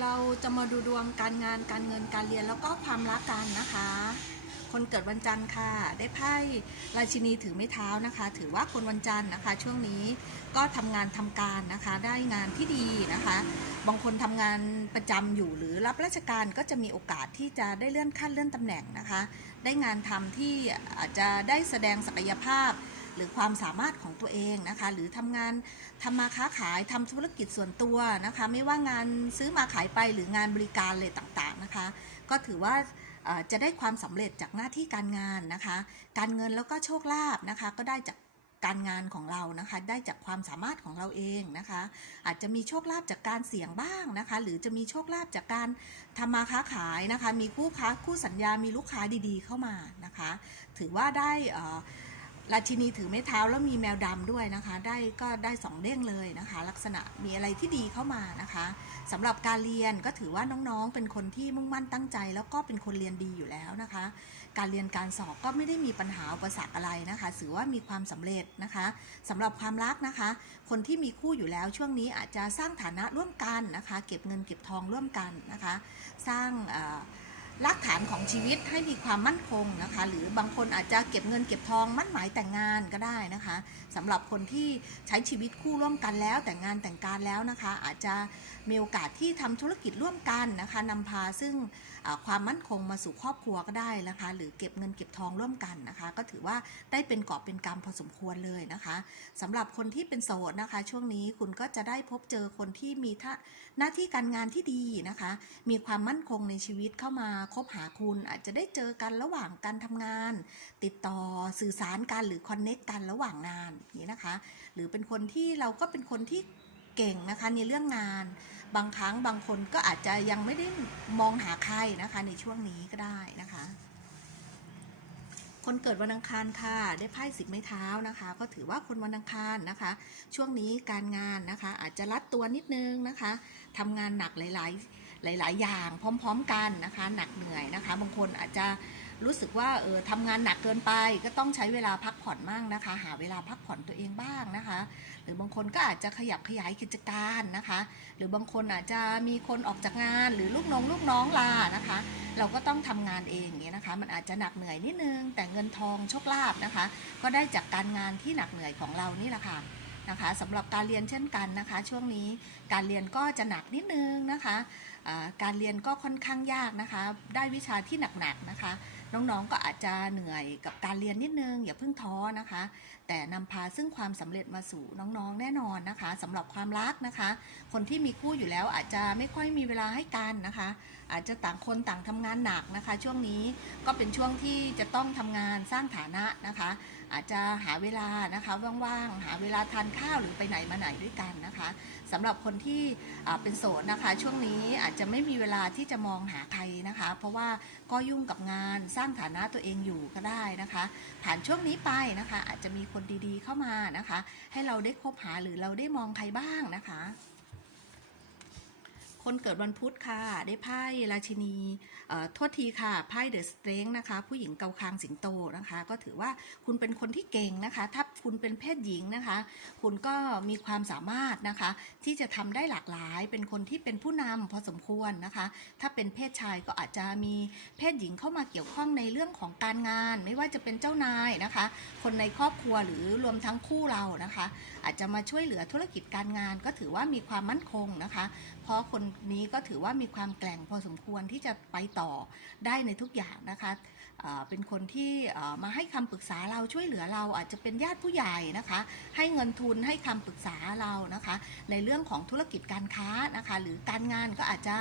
เราจะมาดูดวงการงานการเงินการเรียนแล้วก็ความรักกันนะคะ คนเกิดวันจันทร์ค่ะ ได้ไพ่ราชินีถือไม้เท้านะคะ ถือว่าคนวันจันทร์นะคะ ช่วงนี้ก็ทำงานทำการนะคะ ได้งานที่ดีนะคะ บางคนทำงานประจำอยู่หรือรับราชการก็จะมีโอกาสที่จะได้เลื่อนขั้นเลื่อนตำแหน่งนะคะ ได้งานทำที่อาจจะได้แสดงศักยภาพ หรือความสามารถของตัวเองนะคะ หรือทำงานทำมาค้าขายทำธุรกิจส่วนตัวนะคะ ไม่ว่างานซื้อมาขายไปหรืองานบริการเลยต่างๆนะคะ ก็ถือว่าจะได้ความสำเร็จจากหน้าที่การงานนะคะ การเงินแล้วก็โชคลาภนะคะ ก็ได้จากการงานของเรานะคะ ได้จากความสามารถของเราเองนะคะ อาจจะมีโชคลาภจากการเสี่ยงบ้างนะคะ หรือจะมีโชคลาภจากการทำมาค้าขายนะคะ มีคู่ค้าคู่สัญญา มีลูกค้าดีๆ เข้ามานะคะ ถือว่าได้อ่อ ราชินีถือไม้เท้าแล้วมีแมวดำด้วยนะคะ ได้ก็ได้สองเด้งเลยนะคะ ลักษณะมีอะไรที่ดีเข้ามานะคะสำหรับการเรียนก็ถือว่าน้องๆ เป็นคนที่มุ่งมั่นตั้งใจ แล้วก็เป็นคนเรียนดีอยู่แล้วนะคะ การเรียนการสอบก็ไม่ได้มีปัญหาอุปสรรคอะไรนะคะถือว่ามีความสำเร็จนะคะสำหรับความรักนะคะ คนที่มีคู่อยู่แล้วช่วงนี้อาจจะสร้างฐานะร่วมกันนะคะ เก็บเงินเก็บทองร่วมกันนะคะ สร้างอ่อ รากฐานของชีวิตให้มีความมั่นคงนะคะ หรือบางคนอาจจะเก็บเงินเก็บทองมั่นหมายแต่งงานก็ได้นะคะสำหรับคนที่ใช้ชีวิตคู่ร่วมกันแล้วแต่งงานแต่งการแล้วนะคะ อาจจะมีโอกาสที่ทำธุรกิจร่วมกันนะคะนำพาซึ่งความมั่นคงมาสู่ครอบครัวก็ได้นะคะ หรือเก็บเงินเก็บทองร่วมกันนะคะ ก็ถือว่าได้เป็นกอบเป็นกำพอสมควรเลยนะคะสำหรับคนที่เป็นโสดนะคะ ช่วงนี้คุณก็จะได้พบเจอคนที่มีท่าหน้าที่การงานที่ดีนะคะ มีความมั่นคงในชีวิตเข้ามาคบหาคุณอาจจะได้เจอกันระหว่างการทำงาน ติดต่อสื่อสารกันหรือคอนเน็กกันระหว่างงานนี้นะคะ หรือเป็นคนที่เราก็เป็นคนที่เก่งนะคะในเรื่องงาน บางครั้งบางคนก็อาจจะยังไม่ได้มองหาใครนะคะในช่วงนี้ก็ได้นะคะ คนเกิดวันอังคารค่ะ ได้ไพ่สิบไม้เท้านะคะ ก็ถือว่าคนวันอังคารนะคะ ช่วงนี้การงานนะคะ อาจจะรัดตัวนิดนึงนะคะทำงานหนักหลาย ๆ หลาย ๆ อย่างพร้อม ๆ กันนะคะ หนักเหนื่อยนะคะ บางคนอาจจะ รู้สึกว่าเออทำงานหนักเกินไปก็ต้องใช้เวลาพักผ่อนบ้างนะคะ หาเวลาพักผ่อนตัวเองบ้างนะคะ หรือบางคนก็อาจจะขยับขยายกิจการนะคะ หรือบางคนอาจจะมีคนออกจากงานหรือลูกน้องลูกน้องลานะคะ เราก็ต้องทำงานเองอย่างเงี้ยนะคะ มันอาจจะหนักเหนื่อยนิดนึง แต่เงินทองโชคลาภนะคะ ก็ได้จากการงานที่หนักเหนื่อยของเรานี่แหละค่ะนะคะสำหรับการเรียนเช่นกันนะคะ ช่วงนี้การเรียนก็จะหนักนิดนึงนะคะอ่าการเรียนก็ค่อนข้างยากนะคะ ได้วิชาที่หนักๆนะคะ น้องๆก็อาจจะเหนื่อยกับการเรียนนิดนึง อย่าเพิ่งท้อนะคะ แต่นำพาซึ่งความสำเร็จมาสู่น้องๆแน่นอนนะคะสำหรับความรักนะคะ คนที่มีคู่อยู่แล้วอาจจะไม่ค่อยมีเวลาให้กันนะคะ อาจจะต่างคนต่างทำงานหนักนะคะ ช่วงนี้ก็เป็นช่วงที่จะต้องทำงานสร้างฐานะนะคะ อาจจะหาเวลานะคะว่างๆหาเวลาทานข้าวหรือไปไหนมาไหนด้วยกันนะคะสำหรับคนที่เป็นโสดนะคะ ช่วงนี้อาจจะไม่มีเวลาที่จะมองหาใครนะคะ เพราะว่าก็ยุ่งกับงานสร้างฐานะตัวเองอยู่ก็ได้นะคะ ผ่านช่วงนี้ไปนะคะ อาจจะมีคนดีๆเข้ามานะคะ ให้เราได้คบหาหรือเราได้มองใครบ้างนะคะ คนเกิดวันพุธค่ะ ได้ไพ่ราชินีโทษทีค่ะ ไพ่เดอะสเตรงนะคะ ผู้หญิงเกาคางสิงโตนะคะ ก็ถือว่าคุณเป็นคนที่เก่งนะคะ ถ้าคุณเป็นเพศหญิงนะคะ คุณก็มีความสามารถนะคะ ที่จะทำได้หลากหลาย เป็นคนที่เป็นผู้นำพอสมควรนะคะ ถ้าเป็นเพศชายก็อาจจะมีเพศหญิงเข้ามาเกี่ยวข้องในเรื่องของการงาน ไม่ว่าจะเป็นเจ้านายนะคะ คนในครอบครัวหรือรวมทั้งคู่เรานะคะ อาจจะมาช่วยเหลือธุรกิจการงานก็ถือว่ามีความมั่นคงนะคะ เพราะคนนี้ก็ถือว่ามีความแกร่งพอสมควรที่จะไปต่อได้ในทุกอย่างนะคะ เป็นคนที่มาให้คำปรึกษาเราช่วยเหลือเราอาจจะเป็นญาติผู้ใหญ่นะคะ ให้เงินทุนให้คำปรึกษาเรานะคะ ในเรื่องของธุรกิจการค้านะคะ หรือการงานก็อาจจะ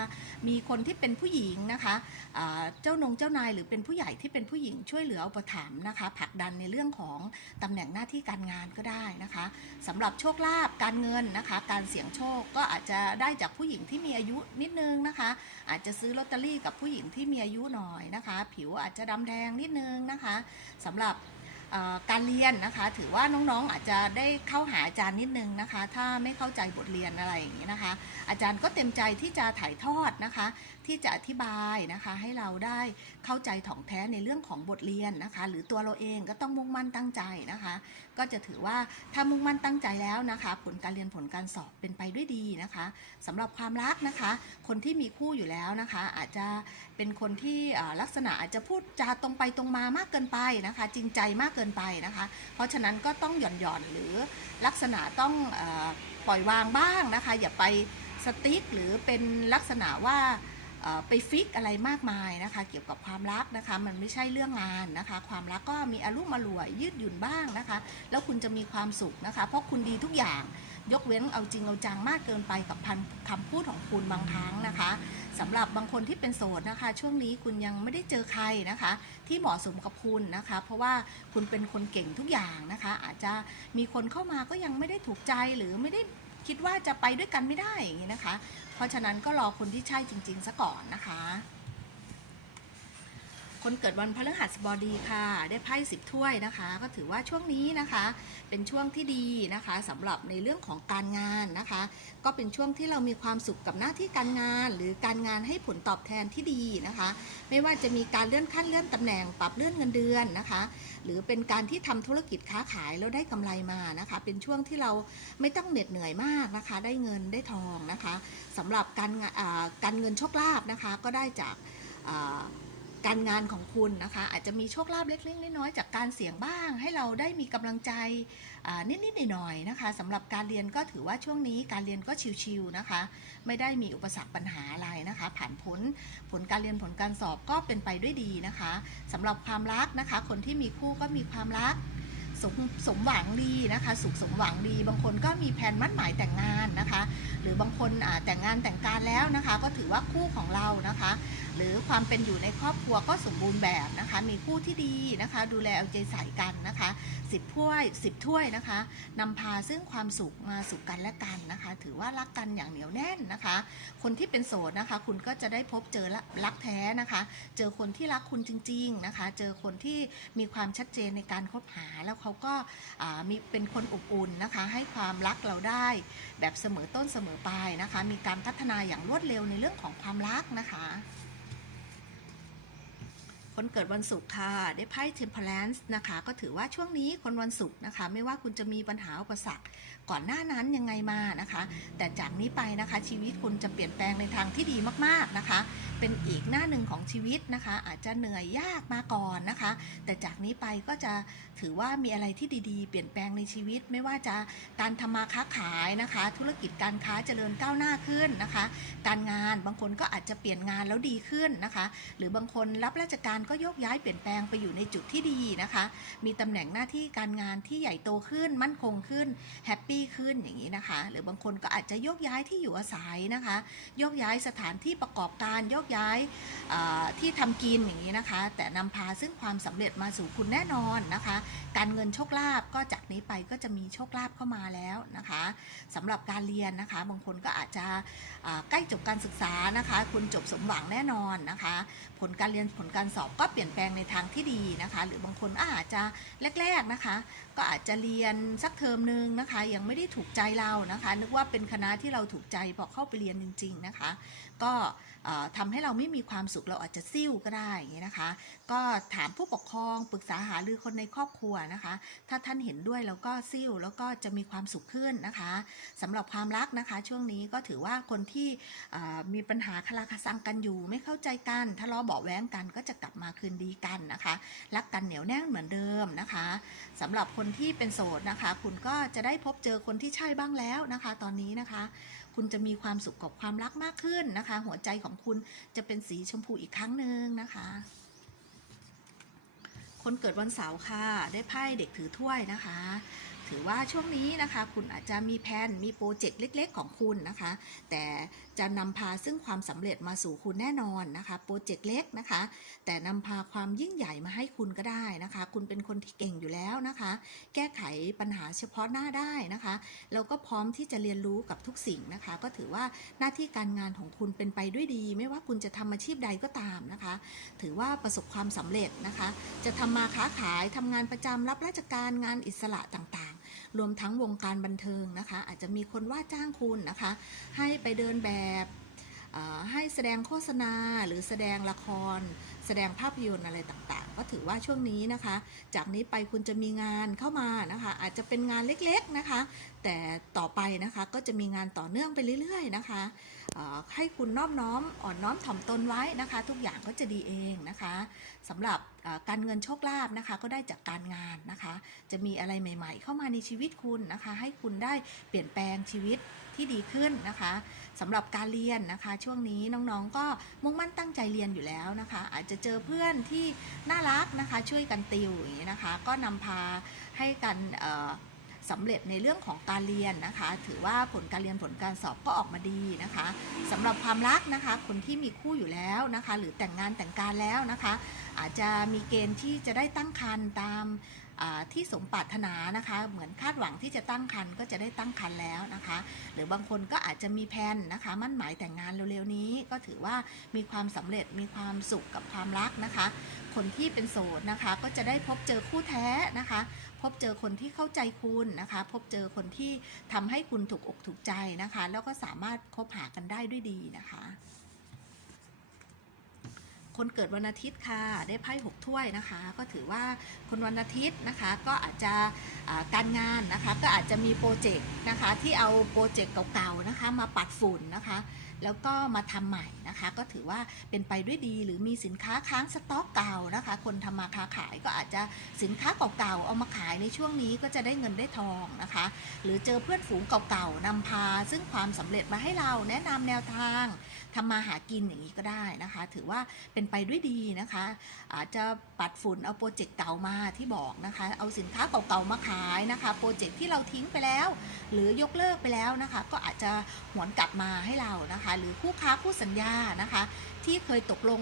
มีคนที่เป็นผู้หญิงนะคะเอ่อเจ้านงเจ้านายหรือเป็นผู้ใหญ่ที่เป็นผู้หญิงช่วยเหลืออุปถัมภ์นะคะผลักดันในเรื่องของตำแหน่งหน้าที่การงานก็ได้นะคะสำหรับโชคลาภการเงินนะคะ การเสี่ยงโชคก็อาจจะได้จากผู้หญิงที่มีอายุนิดนึงนะคะ อาจจะซื้อลอตเตอรี่กับผู้หญิงที่มีอายุหน่อยนะคะ ผิวอาจจะดำแดงนิดนึงนะคะสำหรับการเรียนนะคะ ถือว่าน้องๆอาจจะได้เข้าหาอาจารย์นิดนึงนะคะ ถ้าไม่เข้าใจบทเรียนอะไรอย่างนี้นะคะ อาจารย์ก็เต็มใจที่จะถ่ายทอดนะคะ ที่จะอธิบายนะคะ ให้เราได้เข้าใจถ่องแท้ในเรื่องของบทเรียนนะคะ หรือตัวเราเองก็ต้องมุ่งมั่นตั้งใจนะคะ ก็จะถือว่าถ้ามุ่งมั่นตั้งใจแล้วนะคะ ผลการเรียนผลการสอบเป็นไปด้วยดีนะคะสำหรับความรักนะคะ คนที่มีคู่อยู่แล้วนะคะ อาจจะ เป็นคนที่ลักษณะอาจจะพูดจาตรงไปตรงมามากเกินไปนะคะ จริงใจมากเกินไปนะคะ เพราะฉะนั้นก็ต้องหย่อนหย่อนหรือลักษณะต้องอปล่อยวางบ้างนะคะ อย่าไปสติ๊กหรือเป็นลักษณะว่าไปฟิกอะไรมากมายนะคะ เกี่ยวกับความรักนะคะ มันไม่ใช่เรื่องงานนะคะ ความรักก็มีอารมณ์อร่วยยืดหยุ่นบ้างนะคะ แล้วคุณจะมีความสุขนะคะ เพราะคุณดีทุกอย่าง ยกเว้นเอาจริงเอาจังมากเกินไปกับพันคำพูดของคุณบางครั้งนะคะสำหรับบางคนที่เป็นโสดนะคะ ช่วงนี้คุณยังไม่ได้เจอใครนะคะ ที่เหมาะสมกับคุณนะคะ เพราะว่าคุณเป็นคนเก่งทุกอย่างนะคะ อาจจะมีคนเข้ามาก็ยังไม่ได้ถูกใจหรือไม่ได้คิดว่าจะไปด้วยกันไม่ได้อย่างนี้นะคะ เพราะฉะนั้นก็รอคนที่ใช่จริง ๆซะก่อนนะคะ คนเกิดวันพฤหัสบดีค่ะ ได้ไพ่สิบถ้วยนะคะ ก็ถือว่าช่วงนี้นะคะ เป็นช่วงที่ดีนะคะสำหรับในเรื่องของการงานนะคะ ก็เป็นช่วงที่เรามีความสุขกับหน้าที่การงาน หรือการงานให้ผลตอบแทนที่ดีนะคะ ไม่ว่าจะมีการเลื่อนขั้นเลื่อนตำแหน่งปรับเลื่อนเงินเดือนนะคะ หรือเป็นการที่ทำธุรกิจค้าขายแล้วได้กำไรมานะคะ เป็นช่วงที่เราไม่ต้องเหน็ดเหนื่อยมากนะคะ ได้เงินได้ทองนะคะสำหรับการการเงินโชคลาภนะคะ ก็ได้จาก การงานของคุณนะคะ อาจจะมีโชคลาภเล็กๆน้อยๆจากการเสี่ยงบ้าง ให้เราได้มีกำลังใจนิดๆหน่อยๆนะคะสำหรับการเรียนก็ถือว่าช่วงนี้การเรียนก็ชิวๆนะคะ ไม่ได้มีอุปสรรคปัญหาอะไรนะคะ ผ่านพ้นผลการเรียนผลการสอบก็เป็นไปด้วยดีนะคะสำหรับความรักนะคะ คนที่มีคู่ก็มีความรักสมสมหวังดีนะคะสุขสมหวังดี บางคนก็มีแผนมั่นหมายแต่งงานนะคะ หรือบางคนแต่งงานแต่งการแล้วนะคะ ก็ถือว่าคู่ของเรานะคะ หรือความเป็นอยู่ในครอบครัวก็สมบูรณ์แบบนะคะ มีคู่ที่ดีนะคะ ดูแลเอาใจใส่กันนะคะสิบถ้วยสิบถ้วยนะคะนำพาซึ่งความสุขมาสู่กันและกันนะคะ ถือว่ารักกันอย่างเหนียวแน่นนะคะ คนที่เป็นโสดนะคะ คุณก็จะได้พบเจอละรักแท้นะคะ เจอคนที่รักคุณจริง ๆนะคะ เจอคนที่มีความชัดเจนในการคบหาแล้วเขาก็มีเป็นคนอบอุ่นนะคะ ให้ความรักเราได้แบบเสมอต้นเสมอปลายนะคะ มีการพัฒนาอย่างรวดเร็วในเรื่องของความรักนะคะ คนเกิดวันศุกร์ค่ะได้ไพ่ Temperance นะคะ ก็ถือว่าช่วงนี้คนวันศุกร์นะคะ ไม่ว่าคุณจะมีปัญหาอุปสรรค ก่อนหน้านั้นยังไงมานะคะ แต่จากนี้ไปนะคะชีวิตคุณจะเปลี่ยนแปลงในทางที่ดีมากๆนะคะ เป็นอีกหน้าหนึ่งของชีวิตนะคะ อาจจะเหนื่อยยากมาก่อนนะคะ แต่จากนี้ไปก็จะถือว่ามีอะไรที่ดีๆ เปลี่ยนแปลงในชีวิต ไม่ว่าจะการทำมาค้าขายนะคะ ธุรกิจการค้าเจริญก้าวหน้าขึ้นนะคะ การงานบางคนก็อาจจะเปลี่ยนงานแล้วดีขึ้นนะคะ หรือบางคนรับราชการก็โยกย้ายเปลี่ยนแปลงไปอยู่ในจุดที่ดีนะคะ มีตำแหน่งหน้าที่การงานที่ใหญ่โตขึ้น มั่นคงขึ้นแฮปปี้ขึ้นอย่างนี้นะคะ หรือบางคนก็อาจจะโยกย้ายที่อยู่อาศัยนะคะ โยกย้ายสถานที่ประกอบการโยกย้ายที่ทำกินอย่างนี้นะคะ แต่นำพาซึ่งความสำเร็จมาสู่คุณแน่นอนนะคะ การเงินโชคลาภก็จากนี้ไปก็จะมีโชคลาภเข้ามาแล้วนะคะสำหรับการเรียนนะคะ บางคนก็อาจจะใกล้จบการศึกษานะคะ คุณจบสมหวังแน่นอนนะคะ ผลการเรียนผลการสอบก็เปลี่ยนแปลงในทางที่ดีนะคะ หรือบางคนอาจจะแรกๆนะคะ ก็อาจจะเรียนสักเทอมหนึ่งนะคะยังไม่ได้ถูกใจเรานะคะ นึกว่าเป็นคณะที่เราถูกใจพอเข้าไปเรียนจริง ๆ นะคะ ก็เอ่อทำให้เราไม่มีความสุขเราอาจจะซิ่วก็ได้อย่างนี้นะคะ ก็ถามผู้ปกครองปรึกษาหารือคนในครอบครัวนะคะ ถ้าท่านเห็นด้วยแล้วก็ซิ่วแล้วก็จะมีความสุขขึ้นนะคะสำหรับความรักนะคะ ช่วงนี้ก็ถือว่าคนที่มีปัญหาคลาคาซังกันอยู่ ไม่เข้าใจกันทะเลาะเบาแว้งกันก็จะกลับมาคืนดีกันนะคะ รักกันเหนียวแน่นเหมือนเดิมนะคะสำหรับคนที่เป็นโสดนะคะ คุณก็จะได้พบเจอคนที่ใช่บ้างแล้วนะคะ ตอนนี้นะคะ คุณจะมีความสุขกับความรักมากขึ้นนะคะ หัวใจของคุณจะเป็นสีชมพูอีกครั้งหนึ่งนะคะ คนเกิดวันเสาร์ค่ะ ได้ไพ่เด็กถือถ้วยนะคะ ถือว่าช่วงนี้นะคะคุณอาจจะมีแผนมีโปรเจกต์เล็ก ๆ ของคุณนะคะ แต่จะนำพาซึ่งความสำเร็จมาสู่คุณแน่นอนนะคะโปรเจกต์เล็กนะคะ แต่นำพาความยิ่งใหญ่มาให้คุณก็ได้นะคะ คุณเป็นคนที่เก่งอยู่แล้วนะคะ แก้ไขปัญหาเฉพาะหน้าได้นะคะแล้วก็พร้อมที่จะเรียนรู้กับทุกสิ่งนะคะ ก็ถือว่าหน้าที่การงานของคุณเป็นไปด้วยดี ไม่ว่าคุณจะทำอาชีพใดก็ตามนะคะ ถือว่าประสบความสำเร็จนะคะ จะทำมาค้าขายทำงานประจำรับราชการงานอิสระต่างๆ รวมทั้งวงการบันเทิงนะคะ อาจจะมีคนว่าจ้างคุณนะคะ ให้ไปเดินแบบให้แสดงโฆษณาหรือแสดงละคร แสดงภาพยนตร์อะไรต่างๆ ก็ถือว่าช่วงนี้นะคะ จากนี้ไปคุณจะมีงานเข้ามานะคะ อาจจะเป็นงานเล็กๆนะคะ แต่ต่อไปนะคะก็จะมีงานต่อเนื่องไปเรื่อย ๆ นะคะให้คุณน้อบน้อมอ่อนน้อมถ่อมตนไว้นะคะ ทุกอย่างก็จะดีเองนะคะสำหรับการเงินโชคลาภนะคะ ก็ได้จากการงานนะคะ จะมีอะไรใหม่ ๆ เข้ามาในชีวิตคุณนะคะ ให้คุณได้เปลี่ยนแปลงชีวิต ที่ดีขึ้นนะคะสำหรับการเรียนนะคะ ช่วงนี้น้องๆ ก็มุ่งมั่นตั้งใจเรียนอยู่แล้วนะคะ อาจจะเจอเพื่อนที่น่ารักนะคะ ช่วยกันติวอย่างนี้นะคะ ก็นำพาให้กันสำเร็จในเรื่องของการเรียนนะคะ ถือว่าผลการเรียนผลการสอบก็ออกมาดีนะคะสำหรับความรักนะคะ คนที่มีคู่อยู่แล้วนะคะ หรือแต่งงานแต่งการแล้วนะคะ อาจจะมีเกณฑ์ที่จะได้ตั้งครรภ์ตาม ที่สมปรารถนานะคะ เหมือนคาดหวังที่จะตั้งครรภ์ก็จะได้ตั้งครรภ์แล้วนะคะ หรือบางคนก็อาจจะมีแผนนะคะ มั่นหมายแต่งงานเร็วๆนี้ก็ถือว่ามีความสำเร็จมีความสุขกับความรักนะคะ คนที่เป็นโสดนะคะ ก็จะได้พบเจอคู่แท้นะคะ พบเจอคนที่เข้าใจคุณนะคะ พบเจอคนที่ทำให้คุณถูกอกถูกใจนะคะ แล้วก็สามารถคบหากันได้ด้วยดีนะคะ คนเกิดวันอาทิตย์ค่ะ ได้ไพ่หกถ้วยนะคะ ก็ถือว่าคนวันอาทิตย์นะคะ ก็อาจจะการงานนะคะ ก็อาจจะมีโปรเจกต์นะคะ ที่เอาโปรเจกต์เก่าๆนะคะ มาปัดฝุ่นนะคะ แล้วก็มาทำใหม่นะคะ ก็ถือว่าเป็นไปด้วยดีหรือมีสินค้าค้างสต็อกเก่านะคะ คนทำมาค้าขายก็อาจจะสินค้าเก่าๆเอามาขายในช่วงนี้ก็จะได้เงินได้ทองนะคะ หรือเจอเพื่อนฝูงเก่าๆนำพา ซึ่งความสำเร็จมาให้เราแนะนำแนวทาง ทำมาหากินอย่างนี้ก็ได้นะคะ ถือว่าเป็นไปด้วยดีนะคะ อาจจะปัดฝุ่นเอาโปรเจกต์เก่ามาที่บอกนะคะ เอาสินค้าเก่าๆมาขายนะคะ โปรเจกต์ที่เราทิ้งไปแล้ว หรือยกเลิกไปแล้วนะคะ ก็อาจจะหวนกลับมาให้เรานะคะ หรือคู่ค้าคู่สัญญานะคะ ที่เคยตกลง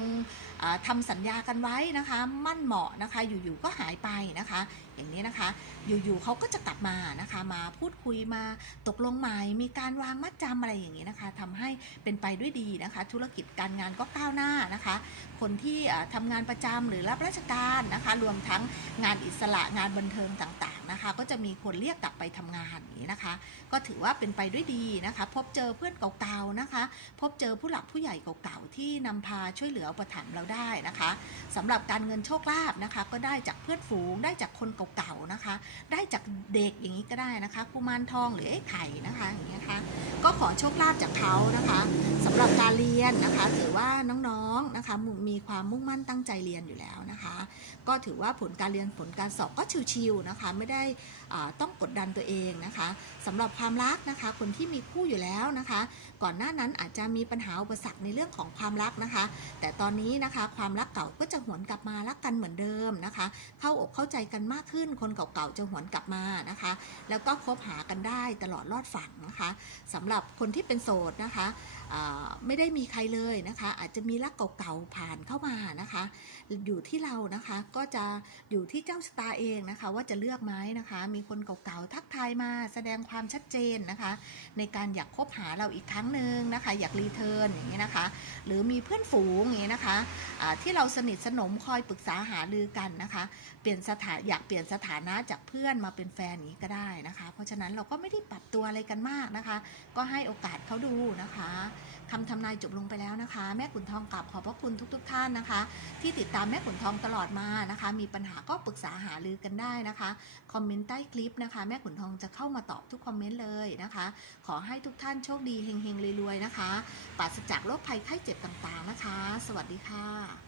อ่าทำสัญญากันไว้นะคะ มั่นเหมาะนะคะ อยู่ๆก็หายไปนะคะ อย่างนี้นะคะ อยู่ๆเขาก็จะกลับมานะคะ มาพูดคุยมาตกลงใหม่มีการวางมัดจำอะไรอย่างนี้นะคะทำให้เป็นไปด้วยดีนะคะ ธุรกิจการงานก็ก้าวหน้านะคะ คนที่อ่าทำงานประจำหรือรับราชการนะคะ รวมทั้งงานอิสระงานบันเทิงต่างๆ นะคะ ก็จะมีคนเรียกกลับไปทำงานอย่างนี้นะคะ ก็ถือว่าเป็นไปด้วยดีนะคะ พบเจอเพื่อนเก่าๆนะคะ พบเจอผู้หลักผู้ใหญ่เก่าๆที่นำพาช่วยเหลืออุปถัมเราได้นะคะสำหรับการเงินโชคลาภนะคะ ก็ได้จากเพื่อนฝูงได้จากคนเก่าๆนะคะ ได้จากเด็กอย่างนี้ก็ได้นะคะกุมารทองหรือไอ้ไข่นะคะอย่างนี้นะคะก็ขอโชคลาภจากเขานะคะสำหรับการเรียนนะคะถือว่าน้องๆนะคะมีความมุ่งมั่นตั้งใจเรียนอยู่แล้วนะคะ ก็ถือว่าผลการเรียนผลการสอบก็ชิวๆนะคะไม่ได้ได้ต้องกดดันตัวเองนะคะสำหรับความรักนะคะ คนที่มีคู่อยู่แล้วนะคะก่อนหน้านั้นอาจจะมีปัญหาอุปสรรคในเรื่องของความรักนะคะ แต่ตอนนี้นะคะความรักเก่าก็จะหวนกลับมารักกันเหมือนเดิมนะคะ เข้าอกเข้าใจกันมากขึ้น คนเก่าๆจะหวนกลับมานะคะ แล้วก็คบหากันได้ตลอดรอดฝั่งนะคะสำหรับคนที่เป็นโสดนะคะไม่ได้มีใครเลยนะคะ อาจจะมีรักเก่าๆผ่านเข้ามานะคะ อยู่ที่เรานะคะก็จะอยู่ที่เจ้าชะตาเองนะคะ ว่าจะเลือกไหมนะคะ มีคนเก่าๆทักทายมาแสดงความชัดเจนนะคะ ในการอยากคบหาเราอีกครั้งหนึ่งนะคะ อยากรีเทิร์นอย่างนี้นะคะ หรือมีเพื่อนฝูงอย่างนี้นะคะะที่เราสนิทสนมคอยปรึกษาหารือกันนะคะ เปลี่ยนสถานอยากเปลี่ยนสถานะจากเพื่อนมาเป็นแฟนนี้ก็ได้นะคะ เพราะฉะนั้นเราก็ไม่ได้ปรับตัวอะไรกันมากนะคะ ก็ให้โอกาสเขาดูนะคะ คำทำนายจบลงไปแล้วนะคะ แม่ขุนทองกลับขอบพระคุณทุกๆท่านนะคะ ที่ติดตามแม่ขุนทองตลอดมานะคะ มีปัญหาก็ปรึกษาหารือกันได้นะคะคอมเมนต์ใต้คลิปนะคะ แม่ขุนทองจะเข้ามาตอบทุกคอมเมนต์เลยนะคะ ขอให้ทุกท่านโชคดีเฮงๆรวยๆนะคะปราศจากโรคภัยไข้เจ็บต่างๆนะคะ สวัสดีค่ะ